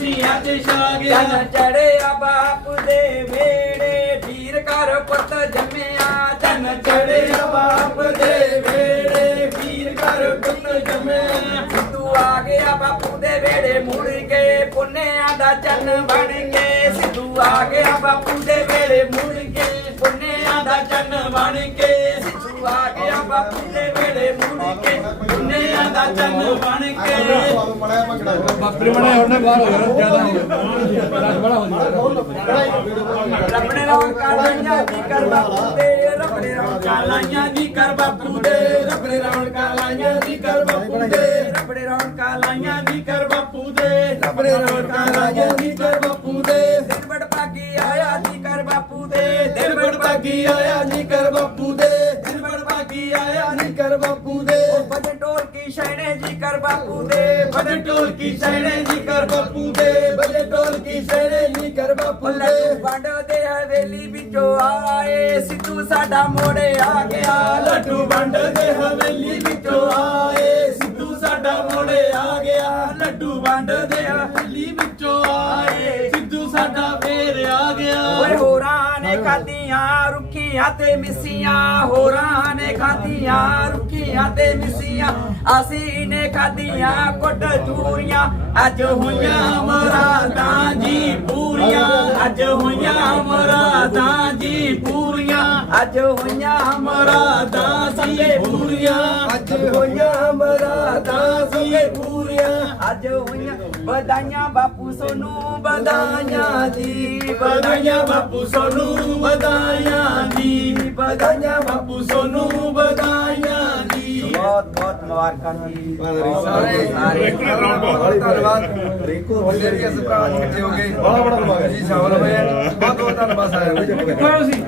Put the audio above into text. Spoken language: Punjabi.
ਖੁਸ਼ੀਆਂ ਚ ਛਾ ਗਿਆ ਚੰਨ ਚੜਿਆ ਬਾਪ ਦੇ ਵੇੜੇ ਵੀਰ ਘਰ ਪੁੱਤ ਜੰਮਿਆ। ਚੰਨ ਚੜਿਆ ਬਾਪ ਦੇ ਵੇੜੇ ਵੀਰ ਘਰ ਪੁੱਤ ਜੰਮਿਆ। ਸਿੱਧੂ ਆ ਗਿਆ ਬਾਪੂ ਦੇ ਵੇੜੇ ਮੁੜ ਕੇ ਪੁੰਨਿਆਂ ਦਾ ਚੰਨ ਬਣ ਕੇ। ਸਿੱਧੂ ਆ ਗਿਆ ਬਾਪੂ ਦੇ ਵੇੜੇ ਮੁੜ ਕੇ ਪੁੰਨਿਆਂ ਦਾ ਚੰਨ ਬਣ ਕੇ। ਸਿੱਧੂ ਆ ਗਿਆ ਬਾਪੂ ਦੇ ਵੇੜੇ ਮੁੜ ਕੇ ਪੁੰਨਿਆਂ ਦਾ ਚੰਨ ਬਣ ਕੇ। ਬੱਕਰੀ ਬਣੇ ਉਹਨੇ ਬਾਹਰ ਹੋ ਜਾਣਾ ਜ਼ਿਆਦਾ ਹੋ ਗਿਆ ਰਾਜ ਬੜਾ ਹੋ ਜਾਣਾ ਰੱਬ ਨੇ ਰੌਣਕਾਂ ਲਾਈਆਂ ਕਰ ਬਾਪੂ ਦੇ ਰੱਬ ਨੇ ਰੌਣਕਾਂ ਲਾਈਆਂ ਕਰ ਬਾਪੂ ਦੇ ਰੱਬ ਨੇ ਰੌਣਕਾਂ ਲਾਈਆਂ ਕਰ ਬਾਪੂ ਦੇ ਰੱਬ ਨੇ ਰੌਣਕਾਂ ਦੀ ਕਰ ਬਾਪੂ ਦੇ ਰੱਬ ਨੇ ਰੌਣਕਾਂ ਲਾਈਆਂ ਕਰ ਭਜਨ ਢੋਲ ਕੀ ਸ਼ੈਣੇ ਜੀ ਕਰ ਬਾਪੂ ਦੇ ਭਜਨ ਢੋਲ ਕੀ ਸ਼ੈਣੇ ਜੀ ਕਰ ਬਾਪੂ ਦੇ ਭਜਨ ਢੋਲ ਕੀ ਸ਼ੈਣੇ ਜੀ ਕਰ ਬਾਪੂ ਦੇ। ਵੰਡ ਦੇ ਹਵੇਲੀ ਵਿੱਚੋਂ ਆਏ ਸਿੱਧੂ ਸਾਡਾ ਮੋੜੇ ਆ ਗਿਆ। ਲੱਡੂ ਵੰਡ ਦੇ ਹਵੇਲੀ ਵਿੱਚੋਂ ਆਏ ਸਿੱਧੂ ਸਾਡਾ ਮੋੜੇ ਆ ਗਿਆ। ਲੱਡੂ ਵੰਡ ਦੇ ਹਵੇਲੀ ਵਿੱਚੋਂ ਆਏ ਸਿੱਧੂ ਸਾਡਾ ਫੇਰ ਆ ਗਿਆ। ਓਏ ਹੋਰਾਂ ਨੇ ਖਾਧੀਆਂ ਰੁੱਖੀਆਂ ਤੇ ਮਿੱਸੀਆਂ ਹੋਰਾਂ ਨੇ ਖਾਧੀਆਂ ਰੁੱਖੀਆਂ ਤੇ ਮਿੱਸੀਆਂ ਅਸੀਂ ਨੇ ਖਾਧੀਆਂ ਕੁੱਟ ਚੂਰੀਆਂ। ਅੱਜ ਹੋਈਆਂ ਮਰਾਦਾਂ ਜੀ ਪੂਰੀਆਂ। ਅੱਜ ਹੋਈਆਂ ਮਰਾਦਾਂ ਜੀ ਪੂਰੀਆਂ। ਅੱਜ ਹੋਈਆਂ ਮਰਾਦਾਂ ਸੀਏ ਪੂਰੀਆਂ। ਅੱਜ ਹੋਈਆਂ ਮਰਾਦਾਂ ਸੀਏ ਪੂਰੀਆਂ। ਅੱਜ ਹੋਈਆਂ ਵਧਾਈਆਂ ਬਾਪੂ ਸੋਨੂੰ, ਵਧਾਈਆਂ ਜੀ, ਵਧਾਈਆਂ ਬਾਪੂ ਸੋਨੂੰ, ਵਧਾਈਆਂ ਜੀ। ਮੁਬਾਰਕਾਂ ਜੀ। ਸਾਰੇ ਸਾਰੇ ਧੰਨਵਾਦ। ਰਿੰਕੂ ਹੋਲੀ ਦੇ ਇਸ ਭਰਾ ਨੂੰ ਇਕੱਠੇ ਹੋ ਕੇ ਬੜਾ ਬੜਾ ਧੰਨਵਾਦ। ਜੀ ਸ਼ਾਮਲ ਹੋਏ। ਬਹੁਤ ਬਹੁਤ ਧੰਨਵਾਦ ਸਾਰਿਆਂ ਹੋ ਸੀ